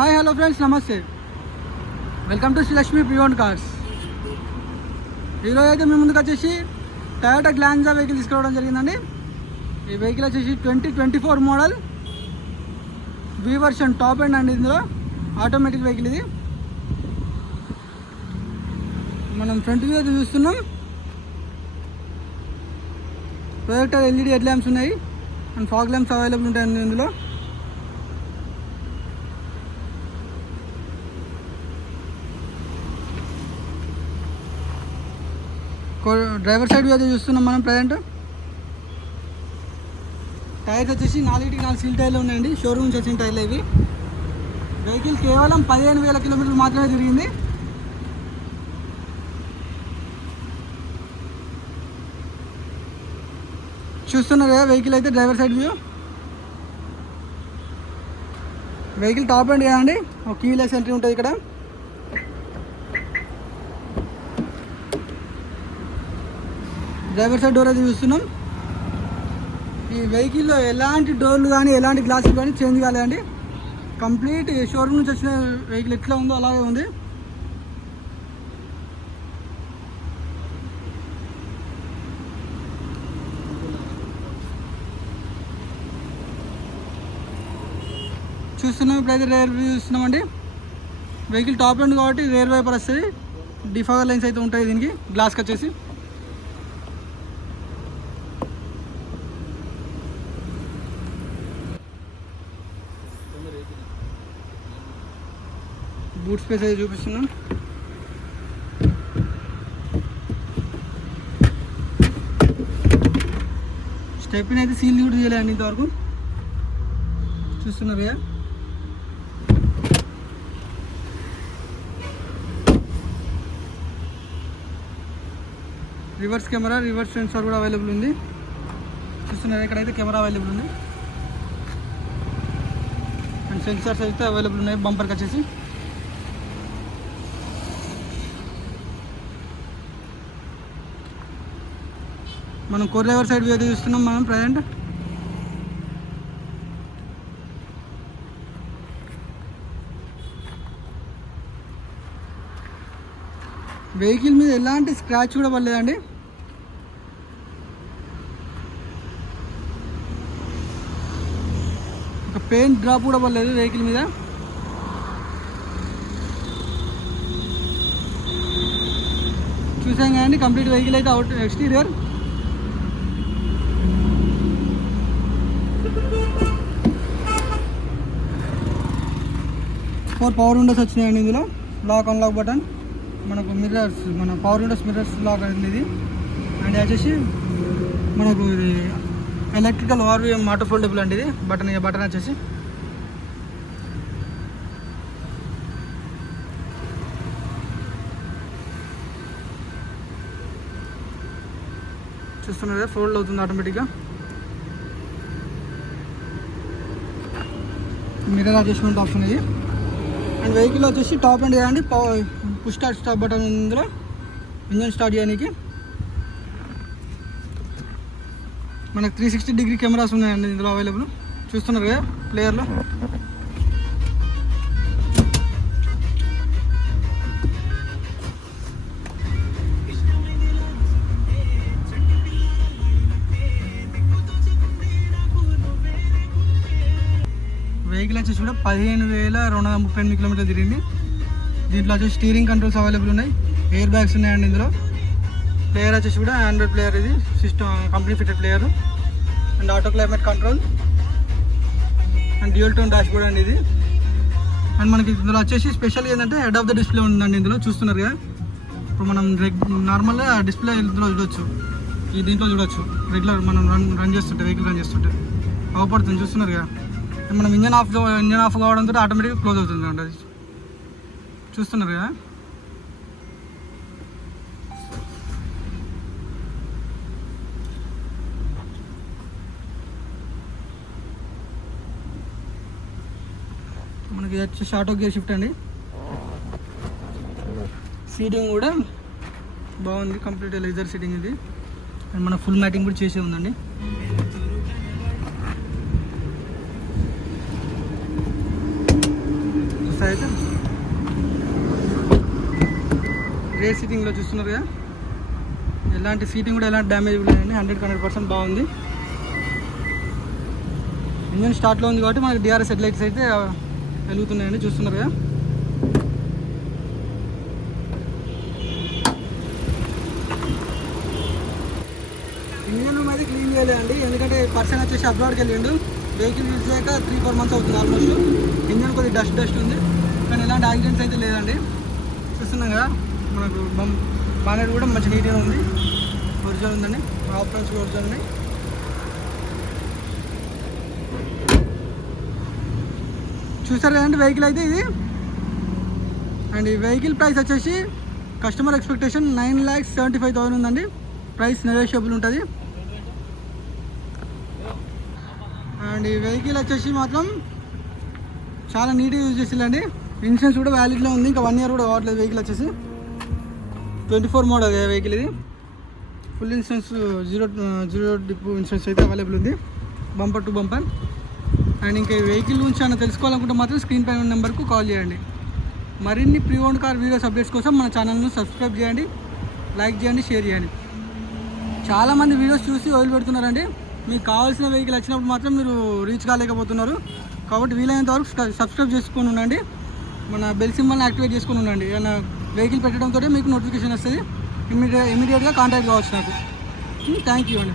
Hi hello friends, నమస్తే. Welcome to Srilakshmi pre-owned cars. ఈరోజు అయితే మీ ముందుకు వచ్చేసి టయోటా గ్లాన్జా వెహికల్ తీసుకురావడం జరిగిందండి. ఈ వెహికల్ వచ్చేసి 2024 మోడల్ వి వర్షన్ టాప్ ఎండ్ అండి. ఇందులో ఆటోమేటిక్ వెహికల్ ఇది. మనం ఫ్రంట్ వ్యూ అయితే చూస్తున్నాం. ప్రొజెక్టర్ ఎల్ఈడి హెడ్ ల్యాంప్స్ ఉన్నాయి అండ్ ఫాగ్ ల్యాంప్స్ అవైలబుల్ ఉంటాయండి ఇందులో. డ్రైవర్ సైడ్ వ్యూ అయితే చూస్తున్నాం మనం ప్రజెంట్. టైర్స్ వచ్చేసి 4 సీల్ టైర్లు ఉన్నాయండి. షోరూమ్ నుంచి వచ్చిన టైర్లు ఇవి. వెహికల్ కేవలం 15,000 కిలోమీటర్లు మాత్రమే తిరిగింది. చూస్తున్నారు కదా వెహికల్ అయితే driver side view. Vehicle top end కదండి. ఒక కీలెస్ ఎంట్రీ ఉంటుంది ఇక్కడ. డ్రైవర్ సైడ్ డోర్ అయితే చూస్తున్నాం. ఈ వెహికల్లో ఎలాంటి డోర్లు కానీ ఎలాంటి గ్లాసులు కానీ చేంజ్ కాలేదండి. కంప్లీట్ షోరూమ్ నుంచి వచ్చిన వెహికల్ ఎట్లా ఉందో అలాగే ఉంది. చూస్తున్నాం. ఇప్పుడైతే రేర్ వ్యూ చూస్తున్నామండి. వెహికల్ టాప్ ఎండ్ కాబట్టి రేర్ వైపర్ వస్తుంది. డిఫాగర్ లైన్స్ అయితే ఉంటాయి దీనికి గ్లాస్కి వచ్చేసి. బూట్ స్పేస్ అయితే చూపిస్తున్నాం. స్టెప్ని అయితే సీల్ కూడా చేయలేండి ఇంతవరకు. చూస్తున్నారు కదా. రివర్స్ కెమెరా, రివర్స్ సెన్సార్ కూడా అవైలబుల్ ఉంది. చూస్తున్నారు ఇక్కడైతే కెమెరా అవైలబుల్ ఉంది అండ్ సెన్సార్స్ అయితే అవైలబుల్ ఉన్నాయి బంపర్కి వచ్చేసి. మనం కొర్రేవర్ సైడ్ వ్యూ అయితే చూస్తున్నాం మనం ప్రజెంట్. వెహికల్ మీద ఎలాంటి స్క్రాచ్ కూడా పడలేదండి. ఒక పెయింట్ డ్రాప్ కూడా పడలేదు వెహికల్ మీద. చూసాం కదండి కంప్లీట్ వెహికల్ అయితే అవుట్ ఎక్స్టీరియర్. పవర్ విండోస్ వచ్చినాయండి ఇందులో. లాక్ అన్లాక్ బటన్, మనకు మిర్రర్స్, మన పవర్ విండోస్ మిర్రర్స్ లాక్ అయింది ఇది. అండ్ వచ్చేసి మనకు ఇది ఎలక్ట్రికల్ ఆర్వీఎం ఆటో ఫోల్డబుల్ అండి ఇది. బటన్ వచ్చేసి చూస్తున్నారు ఫోల్డ్ అవుతుంది ఆటోమేటిక్గా. మిర్రర్ అడ్జస్ట్మెంట్ ఆప్షన్ ఇది. అండ్ వెహికల్ వచ్చేసి టాప్ ఎండ్ చేయండి. పుష్ స్టార్ట్ బటన్ ఉంది ఇందులో ఇంజన్ స్టార్ట్ చేయడానికి. మనకు 360 డిగ్రీ కెమెరాస్ ఉన్నాయండి ఇందులో అవైలబుల్. చూస్తున్నారు కదా ప్లేయర్లో. వెహికల్ వచ్చేసి కూడా 15,238 కిలోమీటర్లు తిరిగింది. దీంట్లో వచ్చేసి స్టీరింగ్ కంట్రోల్స్ అవైలబుల్ ఉన్నాయి. ఎయిర్ బ్యాగ్స్ ఉన్నాయండి ఇందులో. ప్లేయర్ వచ్చేసి కూడా ఆండ్రాయిడ్ ప్లేయర్ ఇది. System company fitted player and auto climate control and dual tone dash board అండి ఇది. అండ్ మనకి ఇందులో వచ్చేసి స్పెషల్గా ఏంటంటే హెడ్ ఆఫ్ ద డిస్ప్లే ఉందండి ఇందులో. చూస్తున్నారు కదా. ఇప్పుడు మనం నార్మల్గా డిస్ప్లే ఇందులో చూడొచ్చు. దీంట్లో చూడొచ్చు రెగ్యులర్ మనం రన్ చేస్తుంటే వెహికల్ రన్ చేస్తుంటే అవపడుతుంది. చూస్తున్నారు కదా. మనం ఇంజన్ ఆఫ్ కావడంతో ఆటోమేటిక్గా క్లోజ్ అవుతుంది అండి అది. చూస్తున్నారు కదా. మనకి వచ్చేసి ఆటో గేర్ షిఫ్ట్ అండి. సీటింగ్ కూడా బాగుంది, కంప్లీట్ లెదర్ సీటింగ్ ఇది. అండ్ మన ఫుల్ మ్యాటింగ్ కూడా చేసే ఉందండి. చూపిస్తాయి. అయితే రేర్ సీటింగ్లో చూస్తున్నారు కదా, ఎలాంటి సీటింగ్ కూడా ఎలాంటి డ్యామేజ్ లేదండి. 100% బాగుంది. ఇంజన్ స్టార్ట్లో ఉంది కాబట్టి మనకి డిఆర్ఎస్ హెడ్లైట్స్ అయితే వెలుగుతున్నాయండి, చూస్తున్నారు కదా. ఇంజన్ రూమ్ అయితే క్లీన్ చేయలేదండి, ఎందుకంటే పర్సన్ వచ్చేసి అబ్రాడ్కి వెళ్ళిండు. వెహికల్ యూజ్ చేయక 3-4 months అవుతుంది ఆల్మోస్ట్. ఇంజన్ కొద్దిగా డస్ట్ ఉంది, కానీ ఎలాంటి యాక్సిడెంట్స్ అయితే లేదండి. చూస్తున్నాం కదా, మనకు బానెట్ కూడా మంచి నీట్గా ఉంది, ఒరిజినల్ ఉందండి. ఆప్షన్స్ కూడా ఒరిజినల్ ఉన్నాయి. చూసారు కదండి వెహికల్ అయితే ఇది. అండ్ ఈ వెహికల్ ప్రైస్ వచ్చేసి కస్టమర్ ఎక్స్పెక్టేషన్ 9,75,000 ఉందండి. ప్రైస్ నెగోషియబుల్ ఉంటుంది. అండ్ ఈ వెహికల్ వచ్చేసి మాత్రం చాలా నీట్గా యూజ్ చేసిందండి. ఇన్సూరెన్స్ కూడా వ్యాలిడ్లో ఉంది, ఇంకా 1 year కూడా కావట్లేదు. వెహికల్ వచ్చేసి 24 మోడల్ వెహికల్ ఇది. Full insurance, zero depot insurance అయితే అవైలబుల్ ఉంది, బంపర్ టు బంపర్. అండ్ ఇంకా ఈ వెహికల్ గురించి ఏమైనా తెలుసుకోవాలనుకుంటే మాత్రం స్క్రీన్ పైన ఉన్న నెంబర్కు కాల్ చేయండి. మరిన్ని pre owned car videos updates కోసం మన ఛానల్ను సబ్స్క్రైబ్ చేయండి, లైక్ చేయండి, షేర్ చేయండి. చాలామంది వీడియోస్ చూసి వదిలిపెడుతున్నారండి. మీకు కావాల్సిన వెహికల్ వచ్చినప్పుడు మాత్రం మీరు రీచ్ కాలేకపోతున్నారు. కాబట్టి వీలైనంత వరకు సబ్స్క్రైబ్ చేసుకొని ఉండండి, మన బెల్ సింబల్ని యాక్టివేట్ చేసుకొని ఉండండి. ఏమైనా వెహికల్ పెట్టడంతో మీకు నోటిఫికేషన్ వస్తుంది, ఇమీడియట్గా కాంటాక్ట్ కావచ్చు నాకు. థ్యాంక్ యూ అండి.